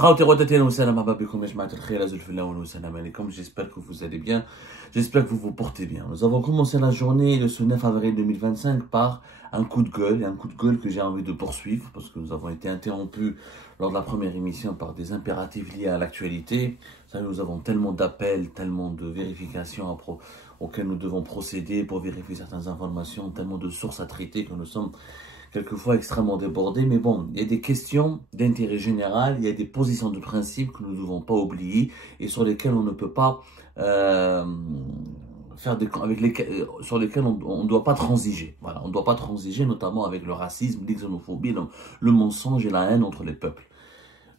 J'espère que vous allez bien, j'espère que vous vous portez bien. Nous avons commencé la journée de ce 9 avril 2025 par un coup de gueule, et un coup de gueule que j'ai envie de poursuivre parce que nous avons été interrompus lors de la première émission par des impératifs liés à l'actualité. Nous avons tellement d'appels, tellement de vérifications auxquelles nous devons procéder pour vérifier certaines informations, tellement de sources à traiter que nous sommes quelquefois extrêmement débordés. Mais bon, il y a des questions d'intérêt général, il y a des positions de principe que nous ne devons pas oublier et sur lesquelles on ne peut pas sur lesquels on ne doit pas transiger. Voilà, on ne doit pas transiger, notamment avec le racisme, l'exonophobie, le mensonge et la haine entre les peuples.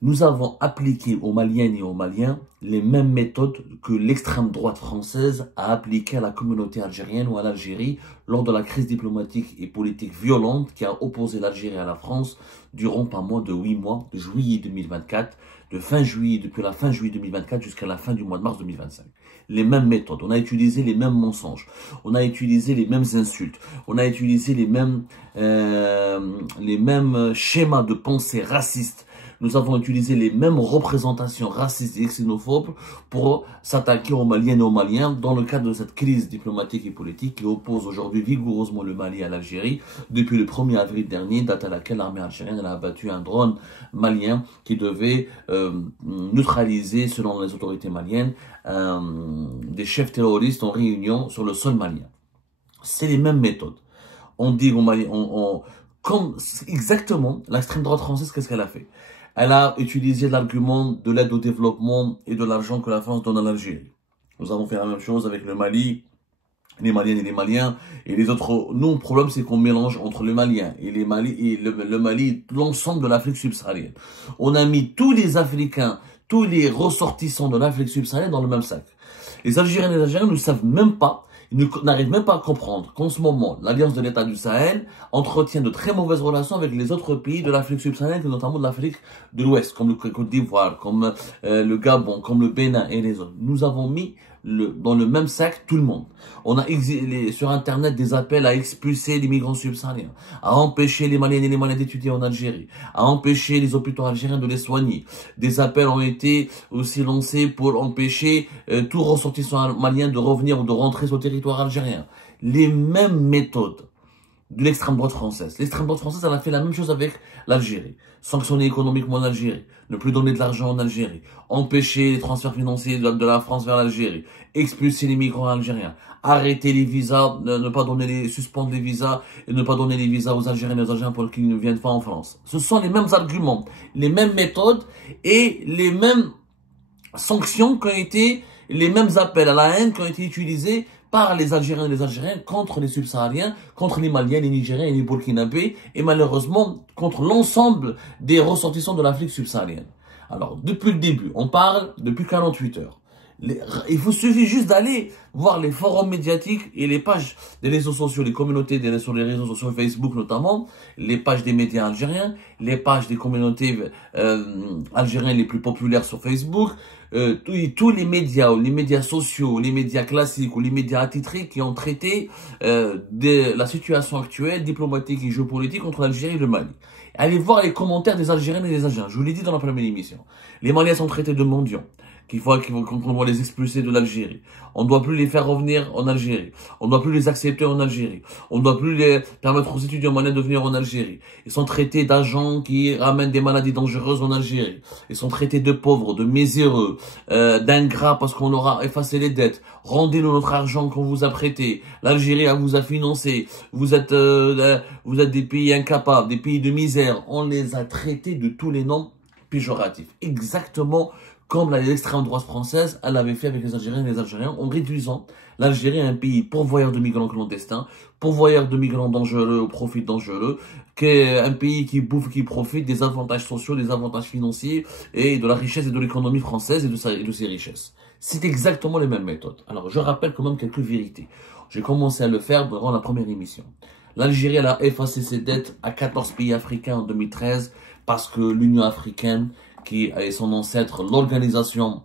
Nous avons appliqué aux Maliennes et aux Maliens les mêmes méthodes que l'extrême droite française a appliquées à la communauté algérienne ou à l'Algérie lors de la crise diplomatique et politique violente qui a opposé l'Algérie à la France durant pas moins de 8 mois, de juillet 2024, depuis la fin juillet 2024 jusqu'à la fin du mois de mars 2025. Les mêmes méthodes, on a utilisé les mêmes mensonges, on a utilisé les mêmes insultes, on a utilisé les mêmes schémas de pensée racistes. Nous avons utilisé les mêmes représentations racistes et xénophobes pour s'attaquer aux Maliennes et aux Maliens dans le cadre de cette crise diplomatique et politique qui oppose aujourd'hui vigoureusement le Mali à l'Algérie depuis le 1er avril dernier, date à laquelle l'armée algérienne a abattu un drone malien qui devait neutraliser, selon les autorités maliennes, des chefs terroristes en réunion sur le sol malien. C'est les mêmes méthodes. On dit aux Maliens, comme exactement l'extrême droite française, qu'est-ce qu'elle a fait? Elle a utilisé l'argument de l'aide au développement et de l'argent que la France donne à l'Algérie. Nous avons fait la même chose avec le Mali, les Maliennes et les Maliens, et les autres. Nous, le problème, c'est qu'on mélange entre le Malien et le Mali, l'ensemble de l'Afrique subsaharienne. On a mis tous les Africains, tous les ressortissants de l'Afrique subsaharienne dans le même sac. Les Algériens et les Algériens ne savent même pas, ils n'arrivent même pas à comprendre qu'en ce moment, l'Alliance de l'État du Sahel entretient de très mauvaises relations avec les autres pays de l'Afrique subsaharienne, notamment de l'Afrique de l'Ouest, comme le Côte d'Ivoire, comme le Gabon, comme le Bénin et les autres. Nous avons mis dans le même sac tout le monde. On a exilé sur Internet des appels à expulser les migrants subsahariens, à empêcher les Maliennes et les Maliens d'étudier en Algérie, à empêcher les hôpitaux algériens de les soigner. Des appels ont été aussi lancés pour empêcher tout ressortissant malien de revenir ou de rentrer sur le territoire algérien. Les mêmes méthodes de l'extrême droite française. L'extrême droite française, elle a fait la même chose avec l'Algérie. Sanctionner économiquement l'Algérie, ne plus donner de l'argent en Algérie, empêcher les transferts financiers de la France vers l'Algérie, expulser les migrants algériens, arrêter les visas, ne pas donner suspendre les visas et ne pas donner les visas aux Algériens et aux Algériens pour qu'ils ne viennent pas en France. Ce sont les mêmes arguments, les mêmes méthodes et les mêmes sanctions qui ont été, les mêmes appels à la haine qui ont été utilisés par les Algériens et les Algériens contre les subsahariens, contre les Maliens, les Nigériens et les Burkinabés, et malheureusement contre l'ensemble des ressortissants de l'Afrique subsaharienne. Alors, depuis le début, on parle depuis 48 heures. Il vous suffit juste d'aller voir les forums médiatiques et les pages des réseaux sociaux, les communautés sur les réseaux sociaux, Facebook notamment, les pages des médias algériens, les pages des communautés algériennes les plus populaires sur Facebook, tous les médias sociaux, les médias classiques ou les médias attitrés qui ont traité de la situation actuelle, diplomatique et géopolitique entre l'Algérie et le Mali. Allez voir les commentaires des Algériennes et des Algériens. Je vous l'ai dit dans la première émission. Les Maliens sont traités de mendiants. Qu'on doit les expulser de l'Algérie. On ne doit plus les faire revenir en Algérie. On ne doit plus les accepter en Algérie. On ne doit plus les permettre aux étudiants maliens de venir en Algérie. Ils sont traités d'agents qui ramènent des maladies dangereuses en Algérie. Ils sont traités de pauvres, de miséreux, d'ingrats parce qu'on aura effacé les dettes. Rendez-nous notre argent qu'on vous a prêté. L'Algérie vous a financé. Vous êtes des pays incapables, des pays de misère. On les a traités de tous les noms péjoratifs. Exactement comme l'extrême droite française, elle avait fait avec les Algériens et les Algériens, en réduisant l'Algérie à un pays pourvoyeur de migrants clandestins, pourvoyeur de migrants dangereux au profit dangereux, qui est un pays qui bouffe, qui profite des avantages sociaux, des avantages financiers et de la richesse et de l'économie française et de ses richesses. C'est exactement les mêmes méthodes. Alors, je rappelle quand même quelques vérités. J'ai commencé à le faire durant la première émission. L'Algérie, elle a effacé ses dettes à 14 pays africains en 2013 parce que l'Union africaine, qui est son ancêtre, l'Organisation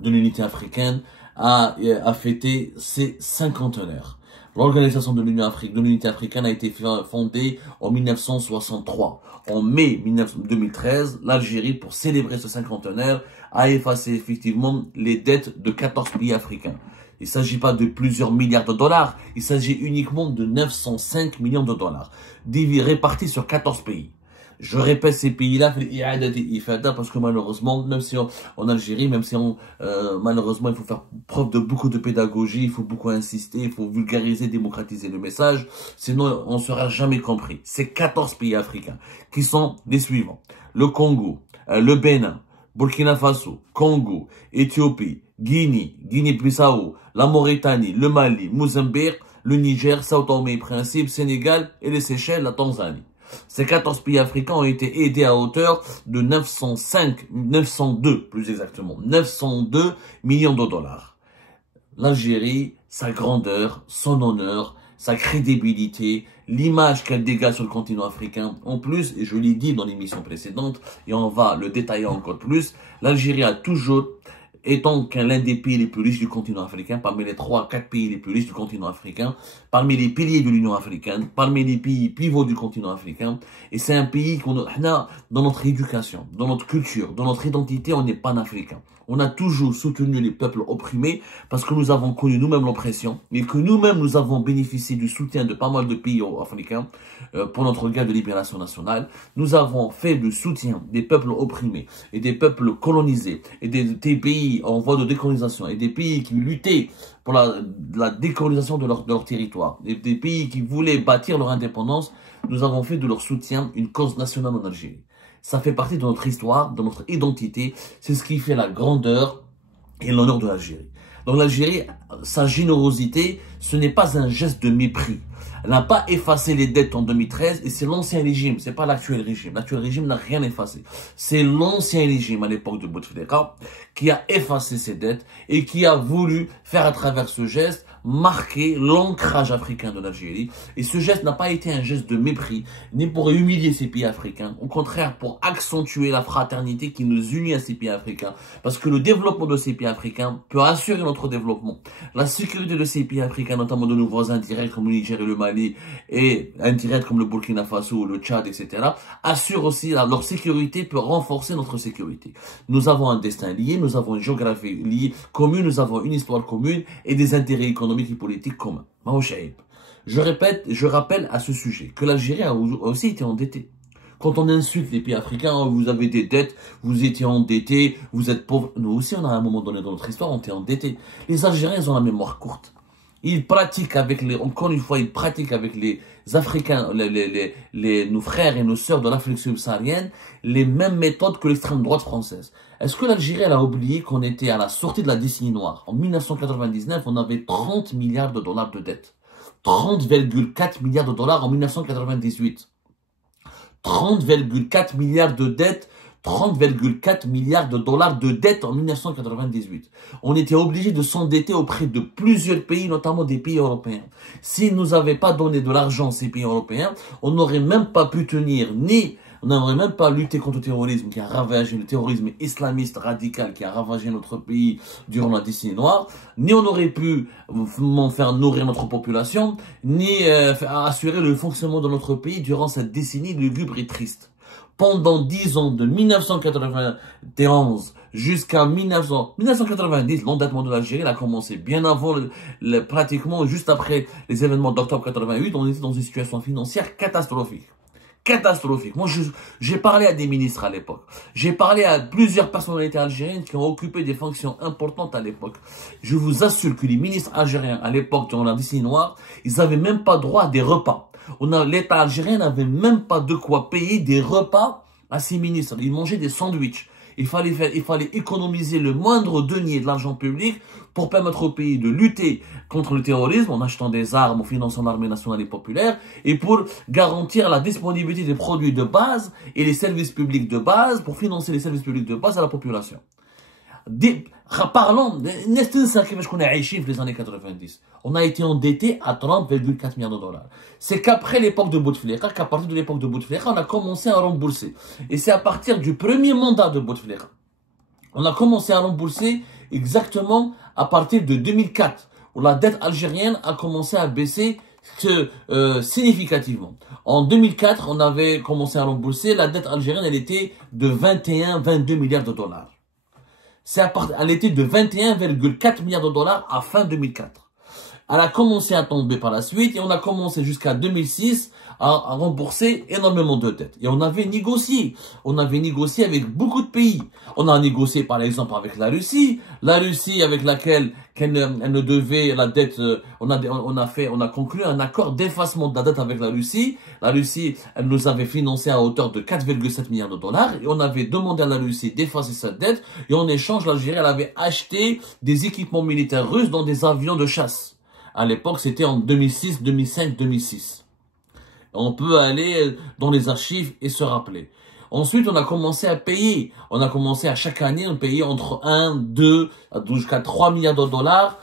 de l'Unité africaine, a fêté ses 50 honneurs. L'organisation de l'unité africaine a été fondée en 1963. En mai 2013, l'Algérie, pour célébrer ce cinquantenaire, a effacé effectivement les dettes de 14 pays africains. Il ne s'agit pas de plusieurs milliards de dollars, il s'agit uniquement de 905 millions de dollars, répartis sur 14 pays. Je répète ces pays-là, parce que malheureusement, même si en Algérie, même si malheureusement, il faut faire preuve de beaucoup de pédagogie, il faut beaucoup insister, il faut vulgariser, démocratiser le message, sinon on ne sera jamais compris. Ces 14 pays africains qui sont les suivants: le Congo, le Bénin, Burkina Faso, Congo, Éthiopie, Guinée, Guinée-Bissau, la Mauritanie, le Mali, Mozambique, le Niger, Sao Tomé et Principe, Sénégal et les Seychelles, la Tanzanie. Ces 14 pays africains ont été aidés à hauteur de 902 plus exactement, 902 millions de dollars. L'Algérie, sa grandeur, son honneur, sa crédibilité, l'image qu'elle dégage sur le continent africain. En plus, et je l'ai dit dans l'émission précédente, et on va le détailler encore plus, l'Algérie a toujours, étant l'un des pays les plus riches du continent africain, parmi les 3 à 4 pays les plus riches du continent africain, parmi les piliers de l'Union africaine, parmi les pays pivots du continent africain, et c'est un pays qu'on a dans notre éducation, dans notre culture, dans notre identité, on est panafricain. On a toujours soutenu les peuples opprimés parce que nous avons connu nous-mêmes l'oppression et que nous-mêmes nous avons bénéficié du soutien de pas mal de pays africains pour notre guerre de libération nationale. Nous avons fait le soutien des peuples opprimés et des peuples colonisés et des pays en voie de décolonisation et des pays qui luttaient pour la décolonisation de leur territoire, et des pays qui voulaient bâtir leur indépendance. Nous avons fait de leur soutien une cause nationale en Algérie. Ça fait partie de notre histoire, de notre identité. C'est ce qui fait la grandeur et l'honneur de l'Algérie. Donc l'Algérie, sa générosité, ce n'est pas un geste de mépris. Elle n'a pas effacé les dettes en 2013 et c'est l'ancien régime, c'est pas l'actuel régime. L'actuel régime n'a rien effacé. C'est l'ancien régime à l'époque de Bouteflika qui a effacé ses dettes et qui a voulu faire à travers ce geste marquer l'ancrage africain de l'Algérie. Et ce geste n'a pas été un geste de mépris, ni pour humilier ces pays africains. Au contraire, pour accentuer la fraternité qui nous unit à ces pays africains. Parce que le développement de ces pays africains peut assurer notre développement. La sécurité de ces pays africains, notamment de nos voisins directs comme le Niger et le Mali, et indirects comme le Burkina Faso, le Tchad, etc., assure aussi leur sécurité, peut renforcer notre sécurité. Nous avons un destin lié, nous avons une géographie liée, commune, nous avons une histoire commune et des intérêts économiques et politiques communs. Je répète, je rappelle à ce sujet que l'Algérie a aussi été endettée. Quand on insulte les pays africains, oh, vous avez des dettes, vous étiez endettés, vous êtes pauvres. Nous aussi, on a à un moment donné dans notre histoire, on était endettés. Les Algériens, ils ont la mémoire courte. Ils pratiquent avec encore une fois, ils pratiquent avec les Africains, nos frères et nos sœurs de l'Afrique subsaharienne, les mêmes méthodes que l'extrême droite française. Est-ce que l'Algérie, elle a oublié qu'on était à la sortie de la décennie noire? En 1999, on avait 30 milliards de dollars de dettes. 30,4 milliards de dollars en 1998. 30,4 milliards de dettes, 30,4 milliards de dollars de dettes en 1998. On était obligé de s'endetter auprès de plusieurs pays, notamment des pays européens. S'ils nous avaient pas donné de l'argent, ces pays européens, on n'aurait même pas pu tenir on n'aurait même pas lutté contre le terrorisme qui a ravagé, le terrorisme islamiste radical qui a ravagé notre pays durant la décennie noire, ni on aurait pu faire nourrir notre population, ni assurer le fonctionnement de notre pays durant cette décennie lugubre et triste. Pendant 10 ans, de 1991 jusqu'à 1990, l'endettement de l'Algérie a commencé bien avant, pratiquement juste après les événements d'octobre 88, on était dans une situation financière catastrophique. Catastrophique. Moi, j'ai parlé à des ministres à l'époque. J'ai parlé à plusieurs personnalités algériennes qui ont occupé des fonctions importantes à l'époque. Je vous assure que les ministres algériens à l'époque, durant la décennie noire, ils n'avaient même pas droit à des repas. L'État algérien n'avait même pas de quoi payer des repas à ses ministres. Ils mangeaient des sandwichs. Il fallait économiser le moindre denier de l'argent public pour permettre au pays de lutter contre le terrorisme en achetant des armes, en finançant l'armée nationale et populaire et pour garantir la disponibilité des produits de base et les services publics de base pour financer les services publics de base à la population. Parlons, les années 90. On a été endetté à 30,4 milliards de dollars. C'est qu'après l'époque de Bouteflika, qu'à partir de l'époque de Bouteflika, on a commencé à rembourser. Et c'est à partir du premier mandat de Bouteflika. On a commencé à rembourser exactement à partir de 2004, où la dette algérienne a commencé à baisser significativement. En 2004, on avait commencé à rembourser. La dette algérienne, elle était de 21-22 milliards de dollars. Elle était de 21,4 milliards de dollars à fin 2004. Elle a commencé à tomber par la suite et on a commencé jusqu'à 2006 à rembourser énormément de dettes. Et on avait négocié. On avait négocié avec beaucoup de pays. On a négocié par exemple avec la Russie avec laquelle elle ne devait la dette. On a conclu un accord d'effacement de la dette avec la Russie. La Russie, elle nous avait financé à hauteur de 4,7 milliards de dollars et on avait demandé à la Russie d'effacer cette dette. Et en échange, l'Algérie, elle avait acheté des équipements militaires russes dans des avions de chasse. À l'époque, c'était en 2006, 2005, 2006. On peut aller dans les archives et se rappeler. Ensuite, on a commencé à payer. On a commencé à chaque année, on payait entre 1, 2, jusqu'à 3 milliards de dollars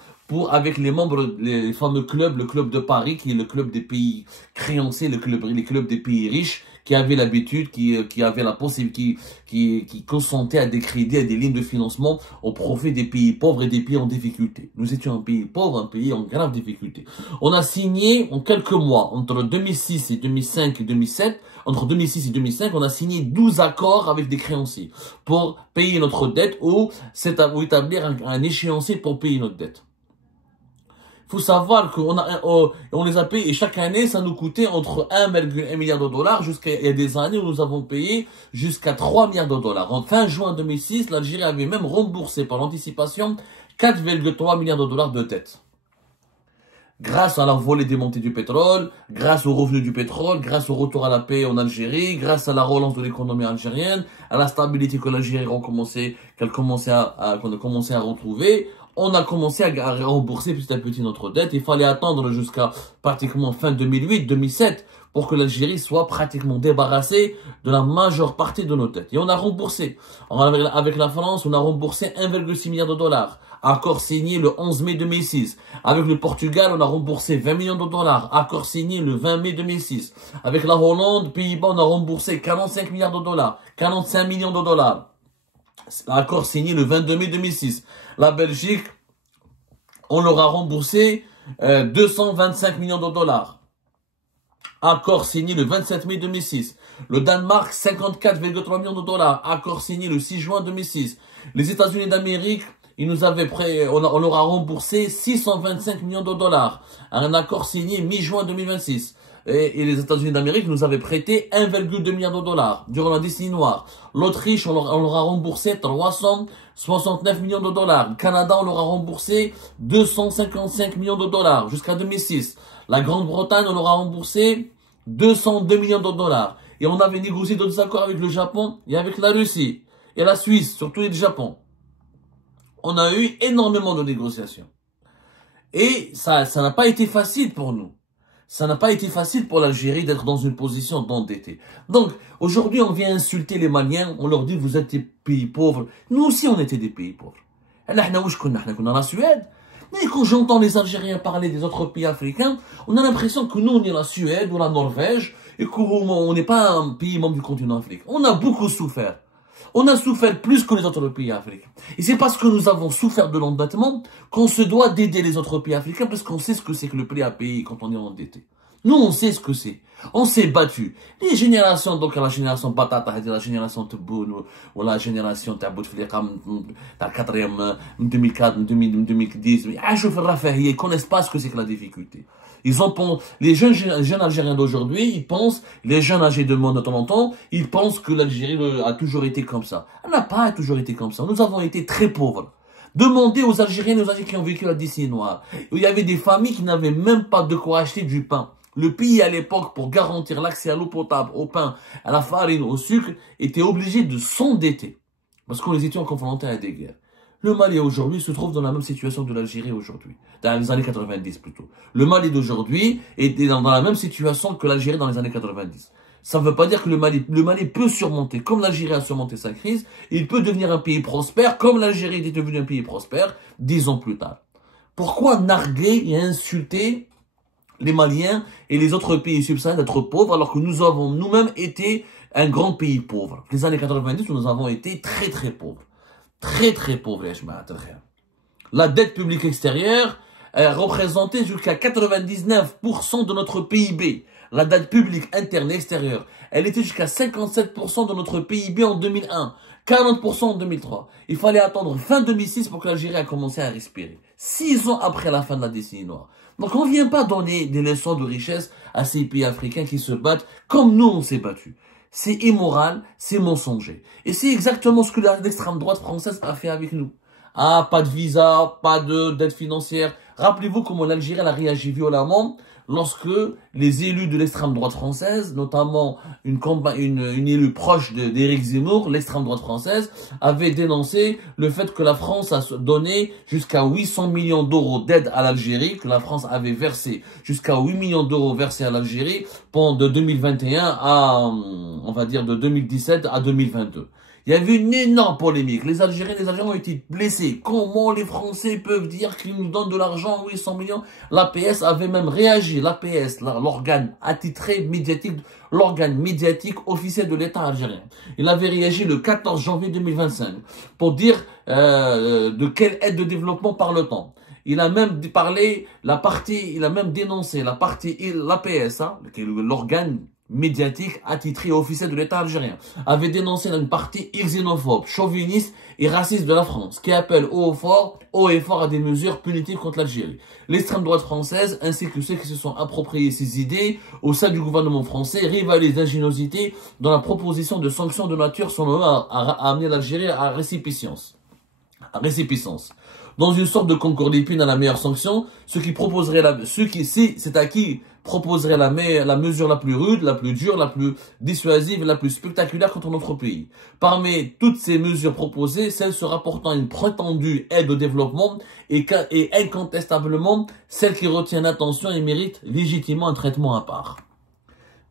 avec les membres, les fameux clubs, le club de Paris, qui est le club des pays créanciers, les clubs des pays riches, qui avaient l'habitude, qui avaient la possibilité, qui consentaient à des crédits, à des lignes de financement au profit des pays pauvres et des pays en difficulté. Nous étions un pays pauvre, un pays en grave difficulté. On a signé en quelques mois, entre 2006 et 2005 et 2007, entre 2006 et 2005, on a signé 12 accords avec des créanciers pour payer notre dette ou établir un échéancier pour payer notre dette. Faut savoir on les a payés et chaque année, ça nous coûtait entre 1,1 milliard de dollars jusqu'à, il y a des années où nous avons payé jusqu'à 3 milliards de dollars. En fin juin 2006, l'Algérie avait même remboursé par anticipation 4,3 milliards de dollars de dettes. Grâce à la volée des montées du pétrole, grâce aux revenus du pétrole, grâce au retour à la paix en Algérie, grâce à la relance de l'économie algérienne, à la stabilité que l'Algérie qu'elle commençait à retrouver, on a commencé à rembourser petit à petit notre dette. Il fallait attendre jusqu'à pratiquement fin 2008-2007 pour que l'Algérie soit pratiquement débarrassée de la majeure partie de nos dettes. Et on a remboursé. Avec la France, on a remboursé 1,6 milliard de dollars. Accord signé le 11 mai 2006. Avec le Portugal, on a remboursé 20 millions de dollars. Accord signé le 20 mai 2006. Avec la Hollande, Pays-Bas, on a remboursé 45 milliards de dollars. 45 millions de dollars. Accord signé le 22 mai 2006. La Belgique, on leur a remboursé 225 millions de dollars. Accord signé le 27 mai 2006. Le Danemark, 54,3 millions de dollars. Accord signé le 6 juin 2006. Les États-Unis d'Amérique, on leur a remboursé 625 millions de dollars. Un accord signé mi-juin 2026. Et les États-Unis d'Amérique nous avaient prêté 1,2 milliard de dollars durant la décennie noire. L'Autriche, on leur a remboursé 369 millions de dollars. Le Canada, on leur a remboursé 255 millions de dollars jusqu'à 2006. La Grande-Bretagne, on leur a remboursé 202 millions de dollars. Et on avait négocié d'autres accords avec le Japon et avec la Russie et la Suisse, surtout le Japon. On a eu énormément de négociations. Et ça n'a pas été facile pour nous. Ça n'a pas été facile pour l'Algérie d'être dans une position d'endetté. Donc, aujourd'hui, on vient insulter les Maliens, on leur dit, vous êtes des pays pauvres. Nous aussi, on était des pays pauvres. On a la Suède. Mais quand j'entends les Algériens parler des autres pays africains, on a l'impression que nous, on est la Suède ou la Norvège, et qu'on n'est pas un pays membre du continent africain. On a beaucoup souffert. On a souffert plus que les autres pays africains. Et c'est parce que nous avons souffert de l'endettement qu'on se doit d'aider les autres pays africains parce qu'on sait ce que c'est que le prix à payer quand on est endetté. Nous, on sait ce que c'est. On s'est battu. Les générations, donc la génération Batata, la génération Tebboune, ou la génération Tabouteflika, la 4e, 2004, 2010, ils connaissent pas ce que c'est que la difficulté. Les jeunes Algériens d'aujourd'hui, ils pensent, les jeunes âgés de moins de temps en temps, ils pensent que l'Algérie a toujours été comme ça. Elle n'a pas toujours été comme ça. Nous avons été très pauvres. Demandez aux Algériens et aux Algériens qui ont vécu la décennie noire. Il y avait des familles qui n'avaient même pas de quoi acheter du pain. Le pays à l'époque, pour garantir l'accès à l'eau potable, au pain, à la farine, au sucre, était obligé de s'endetter. Parce qu'on les était confrontés à des guerres. Le Mali aujourd'hui se trouve dans la même situation de l'Algérie aujourd'hui. Dans les années 90 plutôt. Le Mali d'aujourd'hui était dans la même situation que l'Algérie dans les années 90. Ça ne veut pas dire que le Mali peut surmonter, comme l'Algérie a surmonté sa crise, il peut devenir un pays prospère, comme l'Algérie est devenu un pays prospère 10 ans plus tard. Pourquoi narguer et insulter les Maliens et les autres pays subsahariens d'être pauvres alors que nous avons nous-mêmes été un grand pays pauvre? Les années 90, nous avons été très pauvres. Très pauvres, les jamaat. La dette publique extérieure, représentait jusqu'à 99% de notre PIB. La dette publique interne et extérieure, elle était jusqu'à 57% de notre PIB en 2001, 40% en 2003. Il fallait attendre fin 2006 pour que l'Algérie a commencé à respirer. 6 ans après la fin de la décennie noire. Donc on ne vient pas donner des leçons de richesse à ces pays africains qui se battent comme nous on s'est battus. C'est immoral, c'est mensonger. Et c'est exactement ce que l'extrême droite française a fait avec nous. Ah, pas de visa, pas d'aide financière. Rappelez-vous comment l'Algérie a réagi violemment lorsque les élus de l'extrême droite française, notamment une élue proche d'Éric Zemmour, l'extrême droite française, avait dénoncé le fait que la France a donné jusqu'à 800 millions d'euros d'aide à l'Algérie, que la France avait versé jusqu'à 8 millions d'euros versés à l'Algérie pendant de 2021 à, on va dire, de 2017 à 2022. Il y avait une énorme polémique. Les Algériens ont été blessés. Comment les Français peuvent dire qu'ils nous donnent de l'argent, 800 millions? L'APS avait même réagi. L'APS, l'organe attitré médiatique, l'organe médiatique officiel de l'État algérien. Il avait réagi le 14 janvier 2025 pour dire de quelle aide de développement parle-t-on. Il a même parlé, il a même dénoncé l'APS, hein, l'organe médiatique attitré officiel de l'État algérien, avait dénoncé une partie xénophobe, chauviniste et raciste de la France, qui appelle haut et fort à des mesures punitives contre l'Algérie. L'extrême droite française, ainsi que ceux qui se sont appropriés ces idées au sein du gouvernement français, rivalisent d'ingéniosité dans la proposition de sanctions de nature selon eux à amener l'Algérie à récipicence. Dans une sorte de concours d'épines à la meilleure sanction, proposerait la mesure la plus rude, la plus dure, la plus dissuasive, la plus spectaculaire contre notre pays. Parmi toutes ces mesures proposées, celle se rapportant à une prétendue aide au développement est incontestablement celle qui retient l'attention et mérite légitimement un traitement à part.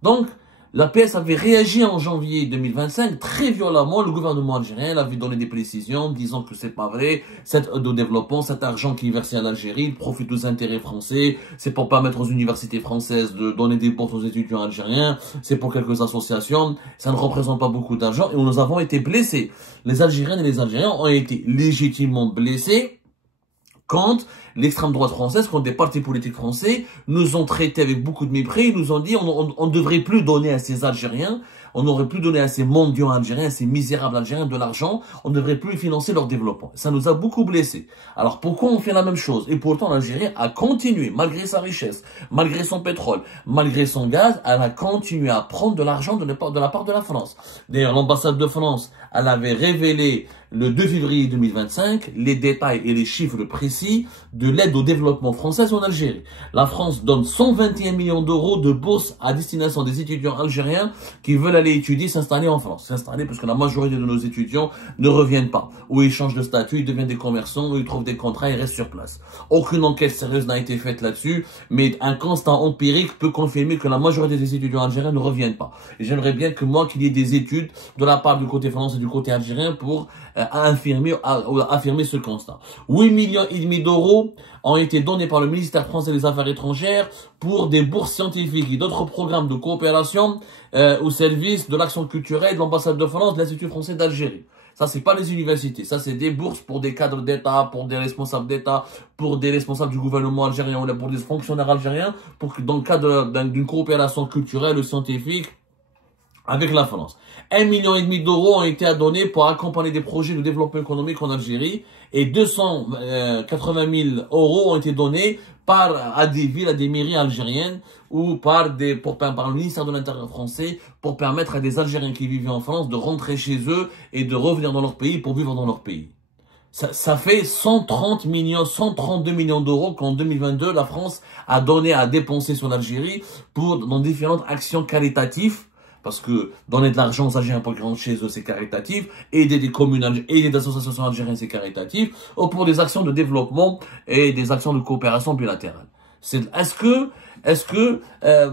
Donc, l'APS avait réagi en janvier 2025 très violemment. Le gouvernement algérien avait donné des précisions disant que c'est pas vrai, cette aide au développement, cet argent qui est versé à l'Algérie, il profite aux intérêts français, c'est pour permettre aux universités françaises de donner des bourses aux étudiants algériens, c'est pour quelques associations, ça ne représente pas beaucoup d'argent et nous avons été blessés. Les Algériennes et les Algériens ont été légitimement blessés quand l'extrême droite française, quand des partis politiques français nous ont traités avec beaucoup de mépris, nous ont dit on ne devrait plus donner à ces Algériens, on n'aurait plus donné à ces mendiants algériens, à ces misérables Algériens de l'argent, on ne devrait plus financer leur développement. Ça nous a beaucoup blessés. Alors pourquoi on fait la même chose? Et pourtant l'Algérie a continué, malgré sa richesse, malgré son pétrole, malgré son gaz, elle a continué à prendre de l'argent de la part de la France. D'ailleurs l'ambassade de France, elle avait révélé le 2 février 2025 les détails et les chiffres précis de l'aide au développement française en Algérie. La France donne 121 millions d'euros de bourses à destination des étudiants algériens qui veulent aller étudier, s'installer en France. S'installer parce que la majorité de nos étudiants ne reviennent pas. Ou ils changent de statut, ils deviennent des commerçants, ou ils trouvent des contrats et restent sur place. Aucune enquête sérieuse n'a été faite là-dessus, mais un constat empirique peut confirmer que la majorité des étudiants algériens ne reviennent pas. Et j'aimerais bien qu'il y ait des études de la part du côté français et du côté algérien pour affirmer ce constat. 8,5 millions d'euros ont été donnés par le ministère français des Affaires étrangères pour des bourses scientifiques et d'autres programmes de coopération au service de l'action culturelle de l'ambassade de France, de l'Institut français d'Algérie. Ça, c'est pas les universités. Ça, c'est des bourses pour des cadres d'État, pour des responsables d'État, pour des responsables du gouvernement algérien ou pour des fonctionnaires algériens, pour que dans le cadre d'une coopération culturelle ou scientifique avec la France. 1,5 million d'euros ont été donnés pour accompagner des projets de développement économique en Algérie et 280 000 euros ont été donnés à des villes, à des mairies algériennes ou par le ministère de l'Intérieur français pour permettre à des Algériens qui vivaient en France de rentrer chez eux et de revenir dans leur pays pour vivre dans leur pays. Ça fait 132 millions d'euros qu'en 2022, la France a dépensé sur l'Algérie dans différentes actions caritatives. Parce que donner de l'argent aux Algériens pour qu'ils rentrent chez eux, c'est caritatif. Aider des communes, aider des associations algériennes, c'est caritatif. Ou pour des actions de développement et des actions de coopération bilatérale. Est-ce que là,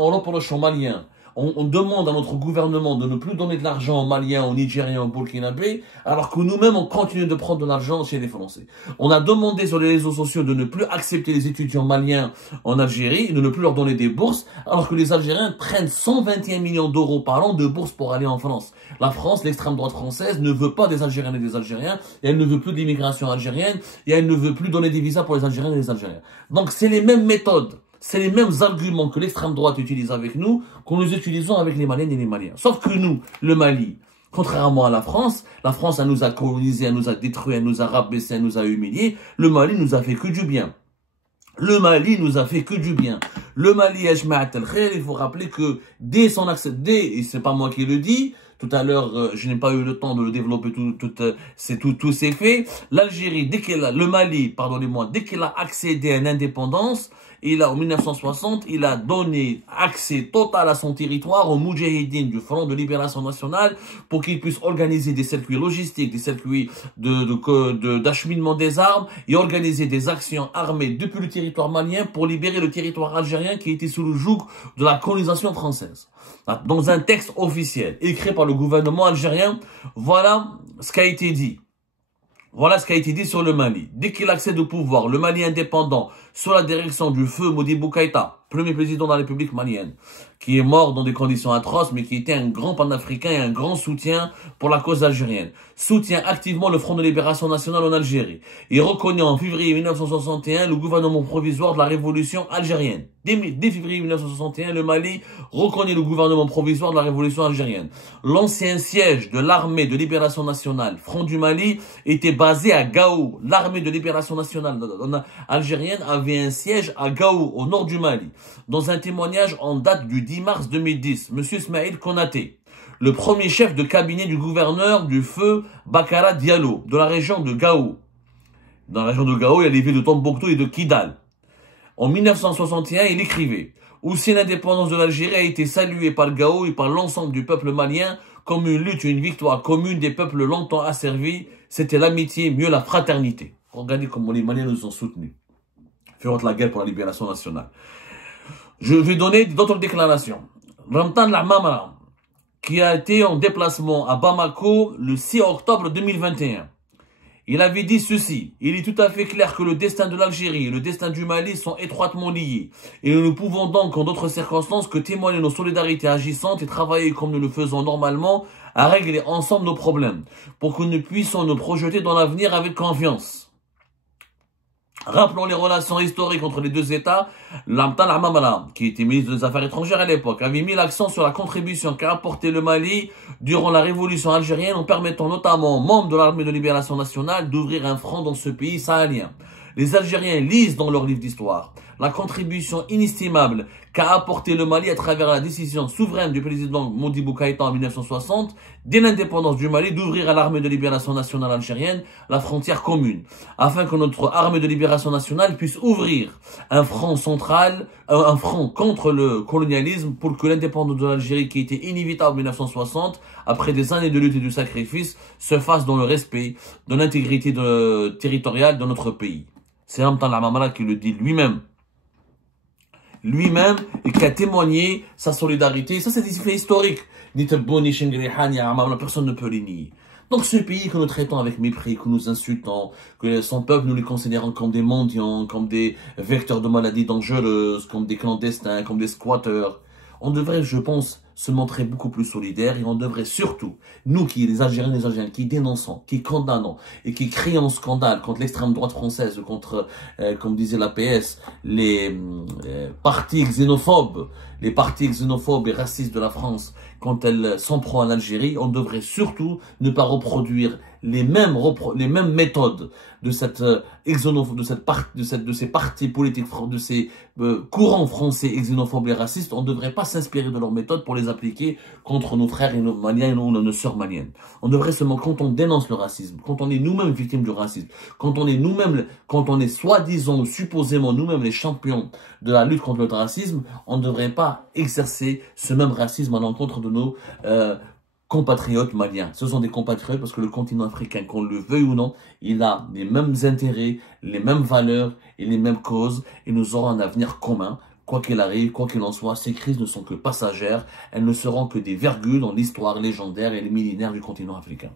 on reproche aux Maliens, on demande à notre gouvernement de ne plus donner de l'argent aux Maliens, aux Nigériens, aux Burkinabés, alors que nous-mêmes, on continue de prendre de l'argent chez les Français. On a demandé sur les réseaux sociaux de ne plus accepter les étudiants maliens en Algérie, de ne plus leur donner des bourses, alors que les Algériens prennent 121 millions d'euros par an de bourses pour aller en France. La France, l'extrême droite française, ne veut pas des Algériens et des Algériens, et elle ne veut plus d'immigration algérienne, et elle ne veut plus donner des visas pour les Algériens et les Algériens. Donc c'est les mêmes méthodes. C'est les mêmes arguments que l'extrême droite utilise avec nous, qu'on nous utilisons avec les Maliennes et les Maliens. Sauf que nous, le Mali, contrairement à la France, elle nous a colonisés, elle nous a détruits, elle nous a rabaissés, elle nous a humiliés. Le Mali nous a fait que du bien. Le Mali nous a fait que du bien. Le Mali, il faut rappeler que dès son accès, et c'est pas moi qui le dis, tout à l'heure, je n'ai pas eu le temps de le développer, tout s'est fait. L'Algérie, le Mali, pardonnez-moi, dès qu'il a accédé à l'indépendance, en 1960, il a donné accès total à son territoire aux Moudjahidines du Front de Libération Nationale pour qu'ils puissent organiser des circuits logistiques, des circuits d'acheminement des armes et organiser des actions armées depuis le territoire malien pour libérer le territoire algérien qui était sous le joug de la colonisation française. Dans un texte officiel écrit par le gouvernement algérien, voilà ce qui a été dit. Voilà ce qui a été dit sur le Mali. Dès qu'il accède au pouvoir, le Mali indépendant, sous la direction du feu Modibo Keïta, premier président de la République malienne, qui est mort dans des conditions atroces, mais qui était un grand panafricain et un grand soutien pour la cause algérienne, soutient activement le Front de Libération Nationale en Algérie et reconnaît en février 1961 le gouvernement provisoire de la révolution algérienne. Dès février 1961, le Mali reconnaît le gouvernement provisoire de la révolution algérienne. L'ancien siège de l'armée de libération nationale, Front du Mali, était basé à Gao. L'armée de libération nationale algérienne avait un siège à Gao, au nord du Mali. Dans un témoignage en date du 10 mars 2010, M. Ismaël Konaté, le premier chef de cabinet du gouverneur du feu Bakara Diallo, de la région de Gao. Dans la région de Gao, il y a les villes de Tombouctou et de Kidal. En 1961, il écrivait « Aussi l'indépendance de l'Algérie a été saluée par Gao et par l'ensemble du peuple malien comme une lutte et une victoire commune des peuples longtemps asservis. C'était l'amitié, mieux la fraternité. » Regardez comment les Maliens nous ont soutenus. Faisant la guerre pour la libération nationale. Je vais donner d'autres déclarations. Ramtan Lamamara, qui a été en déplacement à Bamako le 6 octobre 2021. Il avait dit ceci: il est tout à fait clair que le destin de l'Algérie et le destin du Mali sont étroitement liés. Et nous ne pouvons donc, en d'autres circonstances, que témoigner nos solidarités agissantes et travailler comme nous le faisons normalement à régler ensemble nos problèmes, pour que nous puissions nous projeter dans l'avenir avec confiance. Rappelons les relations historiques entre les deux États. Lamtan Amamala, qui était ministre des Affaires étrangères à l'époque, avait mis l'accent sur la contribution qu'a apporté le Mali durant la révolution algérienne en permettant notamment aux membres de l'armée de libération nationale d'ouvrir un front dans ce pays sahélien. Les Algériens lisent dans leur livre d'histoire la contribution inestimable qu'a apporté le Mali à travers la décision souveraine du président Modibo Keïta en 1960, dès l'indépendance du Mali, d'ouvrir à l'armée de libération nationale algérienne la frontière commune, afin que notre armée de libération nationale puisse ouvrir un front central, un front contre le colonialisme pour que l'indépendance de l'Algérie, qui était inévitable en 1960, après des années de lutte et de sacrifice, se fasse dans le respect de l'intégrité territoriale de notre pays. C'est Lamtan Lamamala qui le dit lui-même. Lui-même, et qui a témoigné sa solidarité. Ça, c'est des faits historiques. Personne ne peut les nier. Donc, ce pays que nous traitons avec mépris, que nous insultons, que son peuple nous les considérons comme des mendiants, comme des vecteurs de maladies dangereuses, comme des clandestins, comme des squatteurs, on devrait, je pense, se montrer beaucoup plus solidaires et on devrait surtout, nous qui, les Algériens et les Algériens, qui dénonçons, qui condamnons et qui crions scandale contre l'extrême droite française, contre, comme disait la PS, les partis xénophobes et racistes de la France, quand elles s'en prennent en Algérie, on devrait surtout ne pas reproduire les mêmes méthodes de ces partis politiques, de ces courants français xénophobes et racistes. On ne devrait pas s'inspirer de leurs méthodes pour les appliquer contre nos frères et nos Maliens et nos sœurs maliennes. On devrait seulement, quand on dénonce le racisme, quand on est nous-mêmes victimes du racisme, quand on est soi-disant ou supposément nous-mêmes les champions de la lutte contre le racisme, on ne devrait pas exercer ce même racisme à l'encontre de nos compatriotes maliens. Ce sont des compatriotes parce que le continent africain, qu'on le veuille ou non, il a les mêmes intérêts, les mêmes valeurs et les mêmes causes, et nous aurons un avenir commun Quoi qu'il arrive, quoi qu'il en soit, ces crises ne sont que passagères. Elles ne seront que des virgules dans l'histoire légendaire et les millénaires du continent africain.